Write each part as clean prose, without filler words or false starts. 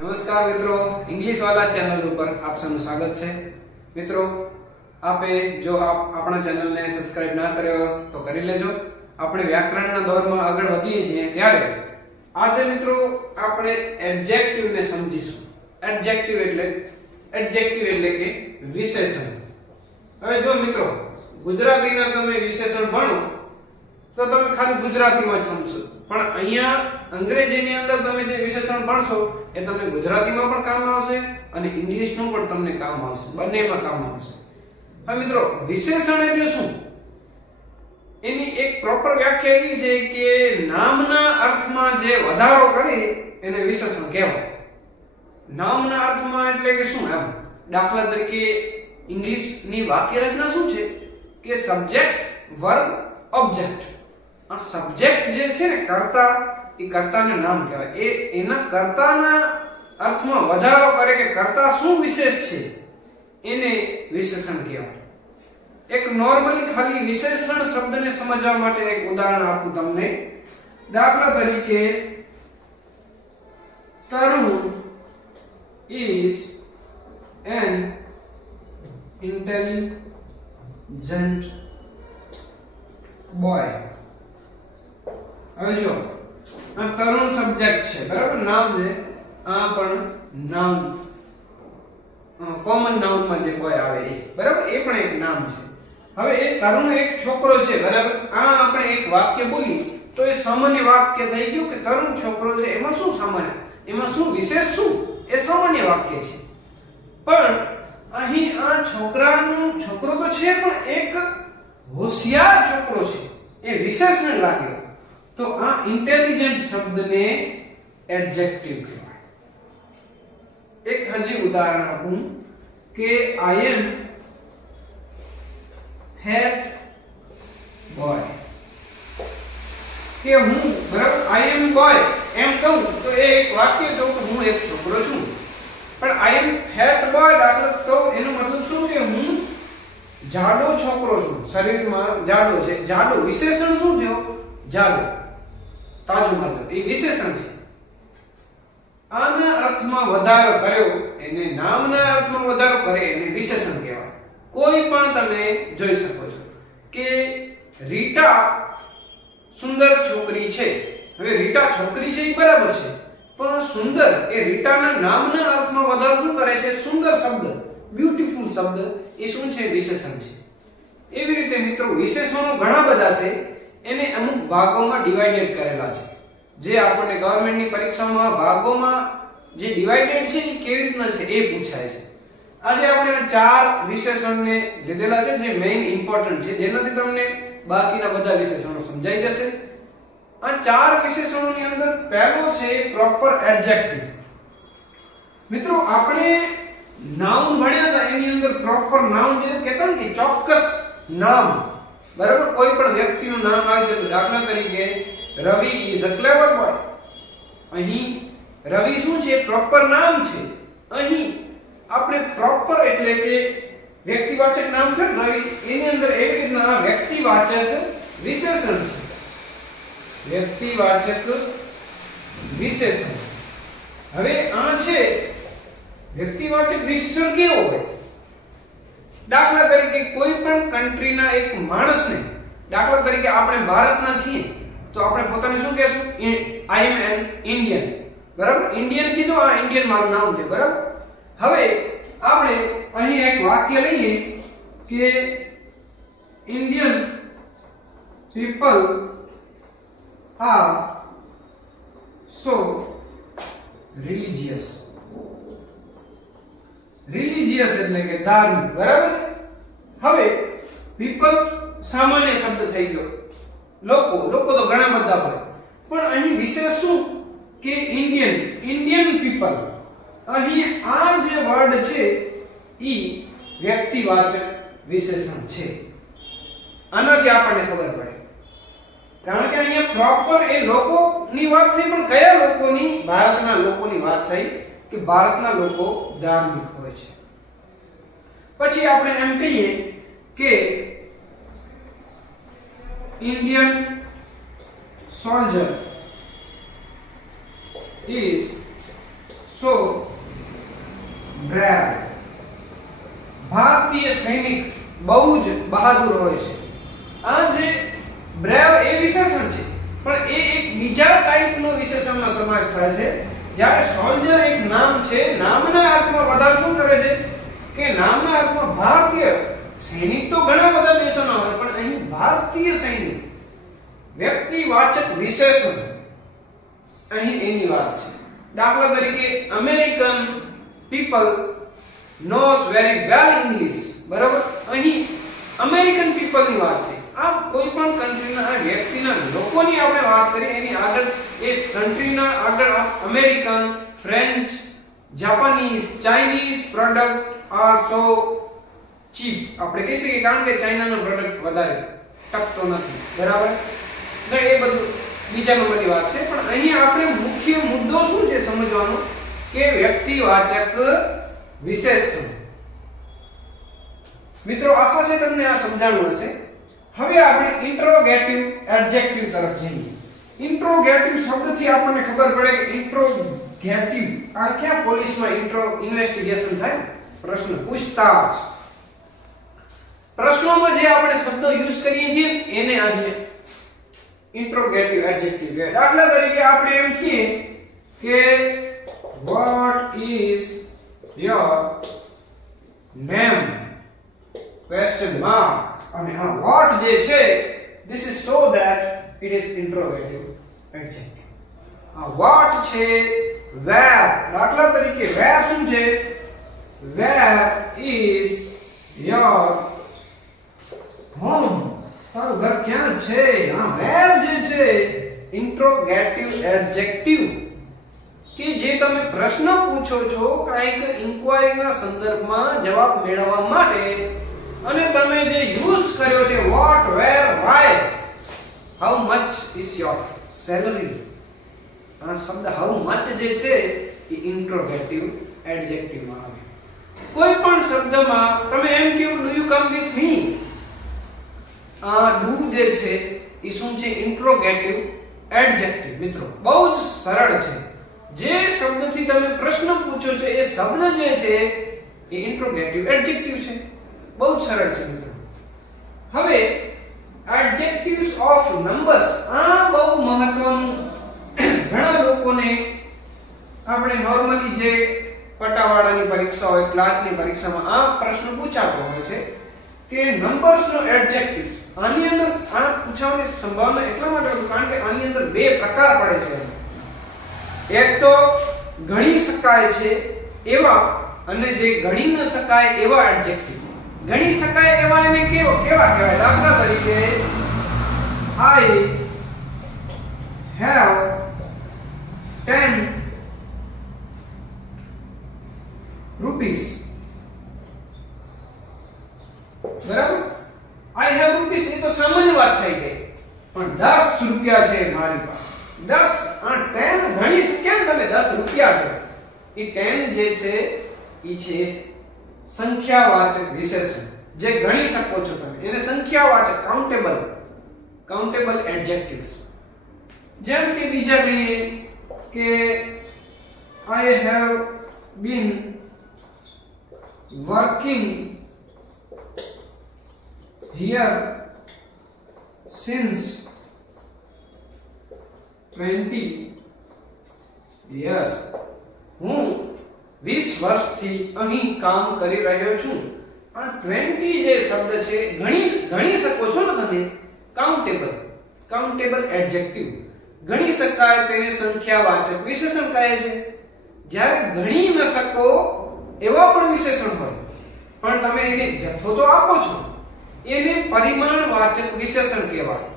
નમસ્કાર મિત્રો, ઇંગ્લિશ વાલા ચેનલ ઉપર આપ સૌનું સ્વાગત છે। મિત્રો, આપે જો આપણા ચેનલને સબસ્ક્રાઇબ ના કર્યો તો કરી લેજો। આપણે વ્યાકરણના દોરમાં આગળ વધીએ છીએ ત્યારે આજે મિત્રો આપણે એડજેક્ટિવ ને સમજીશું। એડજેક્ટિવ એટલે કે વિશેષણ। હવે જો મિત્રો ગુજરાતીના તમે વિશેષણ ભણો તો તમે ખાલી ગુજરાતીમાં જ સમજો, પણ અહીંયા અંગ્રેજીની અંદર તમે જે વિશેષણ ભણશો એ તમને ગુજરાતીમાં પણ કામ આવશે અને ઇંગ્લિશનું પણ તમને કામ આવશે, બંનેમાં કામ આવશે। હવે મિત્રો વિશેષણ એટલે શું? એની એક પ્રોપર વ્યાખ્યા એવી છે કે નામના અર્થમાં જે વધારો કરે એને વિશેષણ કહેવાય। નામના અર્થમાં એટલે કે શું? એમ દાખલા તરીકે ઇંગ્લિશની વાક્ય રચના શું છે કે સબ્જેક્ટ, વર્બ, ઓબ્જેક્ટ। આ સબ્જેક્ટ જે છે ને કર્તા, એ કર્તાને નામ કહેવાય। એના કર્તાના અર્થમાં વધારો કરે કે કર્તા શું વિશેષ છે એને વિશેષણ કહેવાય। એક નોર્મલી ખાલી વિશેષણ શબ્દને સમજવા માટે એક ઉદાહરણ આપું તમને। દાખલા તરીકે તરુણ is an intelligent boy। હવે જો આ તરુણ સબ્જેક્ટ છે, બરાબર, નામ છે। આ પણ નામ, કોમન નાઉન માં જે કોઈ આવે એ, બરાબર, એ પણ એક નામ છે। હવે એ તરુણ એક છોકરો છે, બરાબર। આ આપણે એક વાક્ય બોલી તો એ સામાન્ય વાક્ય થઈ ગયું કે તરુણ છોકરો છે। એમાં શું સામાન્ય, એમાં શું વિશેષ, શું એ સામાન્ય વાક્ય છે। પણ અહીં આ છોકરો તો છે પણ એક હોશિયાર છોકરો છે, એ વિશેષણ લાગ્યો તો આ ઇન્ટેલિજન્ટ શબ્દને એડજેક્ટિવ કહેવાય। એક હજી ઉદાહરણ આપું કે આઈ એમ ફેટ બોય, કે હું, બરાબર, આઈ એમ બોય એમ કહું તો એ એક વાક્ય કહું કે હું એક છોકરો છું। પણ આઈ એમ ફેટ બોય દાખલા તો એનો મતલબ શું કે હું જાડો છોકરો છું, શરીરમાં જાડો છે। જાડો વિશેષણ શું થયો? જાડો, તાજો મતલબ, એ વિશેષણ છે। આના અર્થમાં વધારો કર્યો એને નામના અર્થમાં વધારો કરે એને વિશેષણ કહેવાય। કોઈ પણ તમે જોઈ શકો છો કે રીટા સુંદર છોકરી છે। હવે રીટા છોકરી છે એ બરાબર છે, પણ સુંદર એ રીટાના નામના અર્થમાં વધારો શું કરે છે? સુંદર શબ્દ, બ્યુટીફુલ શબ્દ, એ શું છે? વિશેષણ છે। એવી રીતે મિત્રો વિશેષણો ઘણા બધા છે, એને અમુક ભાગોમાં ડિવાઇડેડ કરેલા છે। જે આપણને ગવર્નમેન્ટની પરીક્ષામાં ભાગોમાં જે ડિવાઇડેડ છે એ કેવી રીતના છે એ પૂછાય છે। આજે આપણે આ ચાર વિશેષણને લીધેલા છે જે મેઇન ઇમ્પોર્ટન્ટ છે, જેનાથી તમને બાકીના બધા વિશેષણો સમજાઈ જશે। આ ચાર વિશેષણોની અંદર પહેલો છે પ્રોપર એડજેક્ટિવ। મિત્રો આપણે નાઉન ભણ્યા હતા, એની અંદર પ્રોપર નાઉન જે કહેતા ને કે ચોક્કસ નામ, બરાબર, કોઈ પણ વ્યક્તિનું નામ આવી જાય તો દાખલા તરીકે રવિ ઇઝ અ ક્લેવર બોય। અહીં રવિ શું છે? પ્રોપર નામ છે। અહીં આપણે પ્રોપર એટલે કે વ્યક્તિવાચક નામ છે રવિ, એની અંદર એવી રીતના વ્યક્તિવાચક વિશેષણ છે। વ્યક્તિવાચક વિશેષણ। હવે આ છે વ્યક્તિવાચક વિશેષણ કેવો હોય? દાખલા તરીકે કોઈ પણ કન્ટ્રીના એક માણસને, દાખલા તરીકે આપણે ભારતના છીએ તો આપણે પોતાને શું કહેશું? આઈ એમ એન ઇન્ડિયન, બરાબર, ઇન્ડિયન કીધું, આ ઇન્ડિયન મારું નામ છે, બરાબર। હવે આપણે અહીં એક વાક્ય લઈએ કે Indian people are so religious. Religious એટલે કે ધાર્મિક, બરાબર। હવે પીપલ સામાન્ય શબ્દ થઈ ગયો, લોકો તો ઘણા બધા હોય, પણ અહીં વિશેષ શું કે ઇન્ડિયન પીપલ। અહીં આ જે વર્ડ છે ઈ વ્યક્તિવાચક વિશેષણ છે। આનાથી આપણને ખબર પડે, કારણ કે અહીંયા પ્રોપર એ લોકોની વાત થઈ, પણ કયા લોકોની? ભારતના લોકોની વાત થઈ કે ભારતના લોકો ધાર્મિક હોય છે। પછી આપણે એમ કહીએ કે Indian soldier is so brave. ભારતીય સૈનિક બહુ જ બહાદુર હોય છે. આ જે brave એ વિશેષણ છે, પણ એ એક બીજા ટાઈપનો વિશેષણનો સમાસ થાય છે. જ્યારે સોલ્જર એક નામ છે, નામના અર્થમાં બધા શું કરે છે કે નામના અર્થમાં ભારતીય સૈનિક તો ઘણા બધા દેશોના હોય, પણ અહીં ભારતીય સૈનિક વ્યક્તિવાચક વિશેષણ અહીં એની વાત છે. દાખલા તરીકે American people knows very well English, બરાબર. અહીં અમેરિકન પીપલની વાત છે. આ કોઈ પણ કન્ટ્રીના વ્યક્તિના લોકોની આપણે વાત કરીએ, એની આગળ એ કન્ટ્રીના આગળ American, French, Japanese, Chinese product are so cheap આપણે કહી શકીએ, કારણ કે ચાઇનાનો પ્રોડક્ટ વધારે ટકતો નથી, બરાબર. એટલે એ બધું બીજા નંબરની વાત છે, પણ અહીં આપણે મુખ્ય મુદ્દો શું છે સમજવાનો કે વ્યક્તિવાચક વિશેષણ. મિત્રો આશા છે તમને આ સમજાણું હશે. હવે આપણે ઇન્ટ્રોગેટિવ એડજેક્ટિવ તરફ જઈએ. ઇન્ટ્રોગેટિવ શબ્દથી આપણને ખબર પડે કે ઇન્ટ્રોગેટિવ આ ક્યાં પોલીસમાં ઇન્વેસ્ટિગેશન થાય, પ્રશ્ન પૂછતાછ. પ્રશ્નોમાં જે આપણે શબ્દો યુઝ કરીએ છીએ એને અહીં ઇન્ટ્રોગેટિવ એડજેક્ટિવ કહેવાય. દાખલા તરીકે આપણે એમ કહીએ કે what is your name question mark, અને આ what જે છે this is so that it is interrogative adjective. આ what છે where, દાખલા તરીકે where શું છે, where is your home, તારું ઘર ક્યાં છે. આ where જે છે ઇન્ટ્રોગેટિવ એડજેક્ટિવ કે જે તમે પ્રશ્ન પૂછો છો કાંઈક ઇન્ક્વાયરીના સંદર્ભમાં જવાબ મેળવવા માટે, અને તમે જે યુઝ કર્યો છે what, where, why, how much is your salary. આ શબ્દ how much જે છે એ ઇન્ટ્રોગેટિવ એડજેક્ટિવ માં આવે. કોઈ પણ શબ્દમાં તમે એમ કહો do you come with me, આ do જે છે એ શું છે ઇન્ટ્રોગેટિવ એડજેક્ટિવ. મિત્રો બહુ જ સરળ છે. જે શબ્દથી તમે પ્રશ્ન પૂછો છો એ શબ્દ જે છે એ ઇન્ટ્રોગેટિવ એડજેક્ટિવ છે. બહુ જ સરળ છે મિત્રો. હવે એડજેક્ટિવ્સ ઓફ નંબર્સ, આ બહુ મહત્વનું. ઘણા લોકોને આપણે નોર્મલી જે પટાવાળાની પરીક્ષા હોય, ક્લાર્કની પરીક્ષામાં આ પ્રશ્ન પૂછાતો હોય છે કે નંબર્સનો એડજેક્ટિવ્સ. આની અંદર આ પૂછવાની સંભાવના એટલા માટે છે કારણ કે આની અંદર બે પ્રકાર પડે છે. એક તો ગણી શકાય છે એવા, અને જે ગણી ન શકાય એવા એડજેક્ટિવ. ગણી શકાય એવા એને કેવા કહેવાય, દાખલા તરીકે I have 10 rupees, બરાબર. I have rupees એ તો સામાન્ય વાત થઈ ગઈ, પણ 10 રૂપિયા છે મારી પાસે. 10 આ 10 ગણી કેમ તમે 10 રૂપિયા છે, એ 10 જે છે એ છે સંખ્યાવાચક વિશેષણ. જે ગણી શકો છો તમે એને સંખ્યાવાચક કાઉન્ટેબલ એડજેક્ટિવ્સ. જેમ કે બીજા કહીએ કે I have been working here since 20 years. હું 20 વર્ષથી અહીં કામ કરી રહ્યો છું. આ 20 જે શબ્દ છે ગણી શકો છો ને તમે, કાઉન્ટેબલ એડજેક્ટિવ. ગણી શકાય તેને સંખ્યાવાચક વિશેષણ કહે છે. જ્યારે ગણી ન શકો એવા પણ વિશેષણ હોય, પણ તમે એને જથ્થો તો આપો છો, એને પરિમાણવાચક વિશેષણ કહેવાય.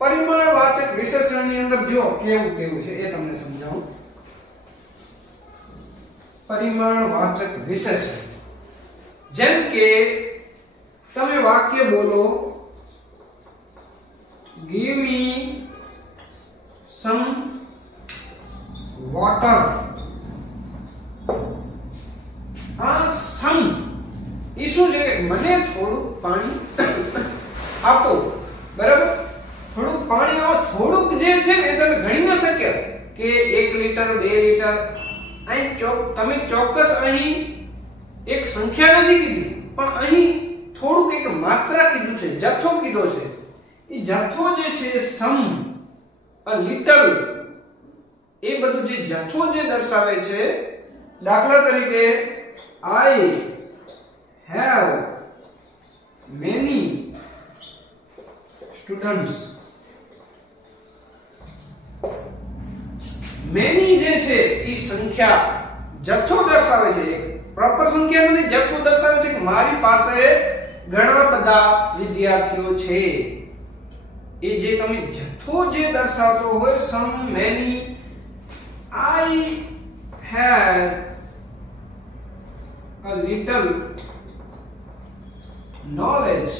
પરિમાણવાચક વિશેષણની અંદર જો કેવું છે એ તમને સમજાવું. પરિમાણવાચક વિશેષણ જેમ કે તમે વાક્ય બોલો give me some water. આ સમ એ શું છે, મને થોડું પાણી આપો, બરાબર. થોડું પાણી આપો. થોડુંક જે છે ને તમે ગણી ન શક્યા કે 1 લીટર 2 લીટર અહીં તમે ચોક્કસ અહીં એક સંખ્યા નથી કીધી, પણ અહીં થોડુંક એક માત્રા કીધું છે, જથ્થો કીધો છે. એ જથ્થો જે છે સમ, અ લિટલ, એ બધું જે જથ્થો જે દર્શાવે છે. દાખલા તરીકે I have many students. many જે છે એ સંખ્યા જથ્થો દર્શાવે છે, એક પ્રોપર સંખ્યા નથી, જથ્થો દર્શાવે છે કે મારી પાસે ઘણા બધા વિદ્યાર્થીઓ છે. એ જે તમે જથ્થો જે દર્શાવતો હોય સમ, many, I had a little knowledge.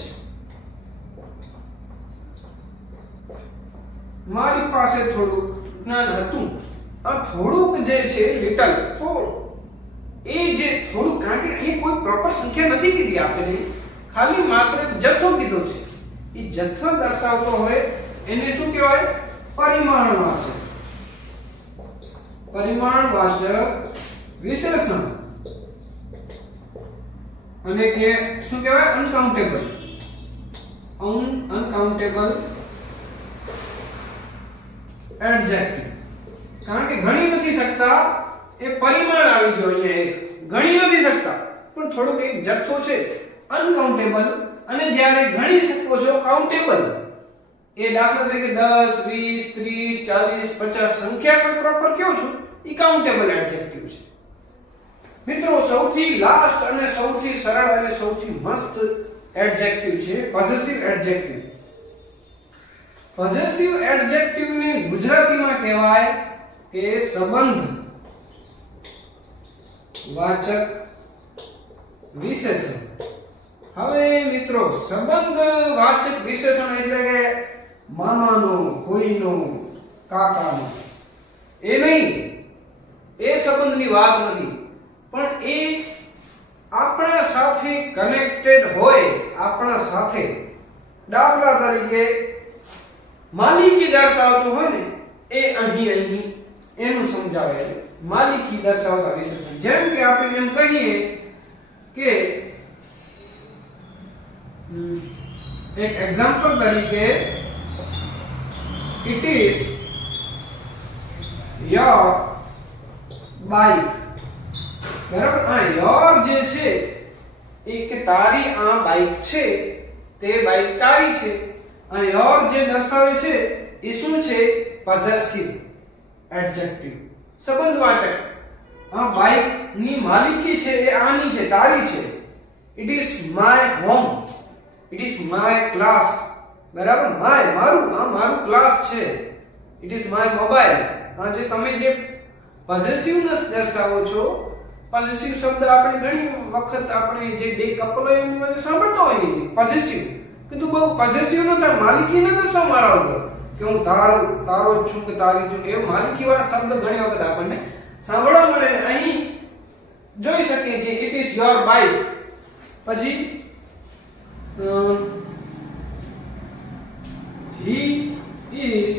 મારી પાસે થોડું જ્ઞાન હતું. આ થોડુંક જે છે લિટલ, થોડું, એ જે થોડું, કારણ કે અહીં કોઈ પ્રોપર સંખ્યા નથી કીધી આપણે, ખાલી માત્ર જથ્થો કીધો છે. એ જથ્થો દર્શાવતો હોય એને શું કહેવાય? પરિમાણવાચક. પરિમાણવાચક વિશેષણ. અને કે શું કહેવાય? અનકાઉન્ટેબલ. Uncountable adjective. કારણ કે ગણી નથી શકતા, એ પરિમાણ આવી ગયો અહીંયા. એક ગણી નથી શકતા પણ થોડુંક એક જથ્થો છે અનકાઉન્ટેબલ, અને જ્યારે ગણી શકો છો કાઉન્ટેબલ. એ દાખલા તરીકે 10, 20, 30, 40, 50 સંખ્યા કોઈ પ્રોપર કયો છું, એ કાઉન્ટેબલ એડજેક્ટિવ છે. મિત્રો સૌથી લાસ્ટ અને સૌથી સરળ અને સૌથી મસ્ત એડજેક્ટિવ છે પોઝેસિવ એડજેક્ટિવ. પોઝેસિવ એડજેક્ટિવ ને ગુજરાતીમાં કહેવાય કે સંબંધ વાચક વિશેષણ. હવે મિત્રો સંબંધ વાચક વિશેષણ એટલે કે મામાનો, કોઈનો, કાકાનો, એ નહીં, એ સંબંધની વાત નથી, પણ એ આપણા સાથે કનેક્ટેડ હોય, આપણા સાથે. દાખલા તરીકે માલિકી દર્શાવતું હોય ને, એ અહીં એનું સમજાવે, માલિકી દર્શાવતા વિશેષણ. જેમ કે આપણે એમ કહીએ કે એક એક્ઝામ્પલ તરીકે ઇટ ઇઝ યોર બાઇક. બરાબર? આ યોર જે છે એ કે તારી આ બાઇક છે, તે બાઇક તારી છે. આ યોર જે દર્શાવે છે એ શું છે? પોઝેસિવ એડજેક્ટિવ, સંબંધવાચક. આ બાઇક ની માલિકી છે એ આની છે, તારી છે. It is my home, it is my class. બરાબર? માય મારું, આ મારું ક્લાસ છે. It is my mobile. આ જે તમે જે પોઝેસિવનેસ દર્શાવો છો, પોઝેસિવ શબ્દ આપણે ઘણી વખત આપણે જે બે કપલો એમની વચ્ચે સાંભળતા હોઈએ છીએ. પોઝેસિવ કીધું, બહુ પોઝેસિવ ન થાય, માલિકી ન દર્શાવ મારા ઉપર કે હું તારો જ છું કે તારી છું. એ માલિકી વાળા શબ્દ ઘણી વખત આપણને સાંભળવા મળે. અહીં જોઈ શકીએ છીએ ઇટ ઇઝ યોર બાઇક. પછી he is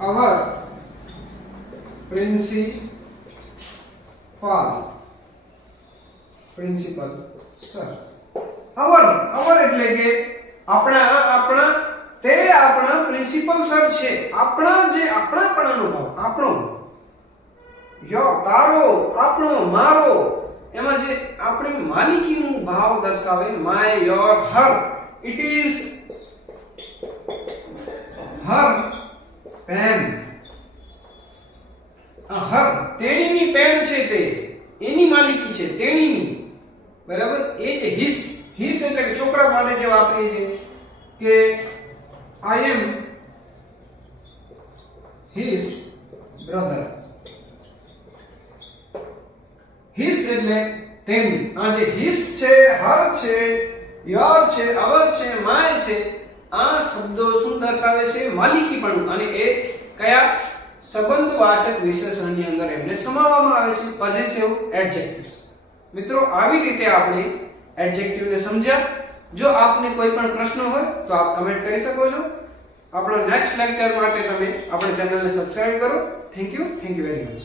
our principal sir. our એટલે કે આપણા તે આપણા પ્રિન્સિપલ સર છે. આપણાપણાનો ભાવ, આપણો, યો, તારો, આપણો, મારો, એમાં જે આપણી માલિકીનો ભાવ દર્શાવે. My, your, her. It is her pen. Her તેણીની પેન છે, તે એની માલિકી છે, તેણીની. બરાબર? એ જે હિસ એટલે કે છોકરા માટે જે વાપરીએ છીએ કે આઈ એમ હિસ બ્રધર. હિસ એટલે તેની. આ જે હિસ છે, હર છે, યોર છે, અવર છે, માય છે, આ શબ્દો શું દર્શાવે છે? માલિકીપણું. અને એ કયા સંબંધવાચક વિશેષણની અંદર એમને સમાવવામાં આવે છે, પોઝેસિવ એડજેક્ટિવ્સ. મિત્રો આવી રીતે આપણે એડજેક્ટિવને સમજ્યા. જો આપને કોઈ પણ પ્રશ્ન હોય તો આપ કમેન્ટ કરી શકો છો. આપણો નેક્સ્ટ લેક્ચર માટે તમે આપણી ચેનલને સબસ્ક્રાઇબ કરો. Thank you very much.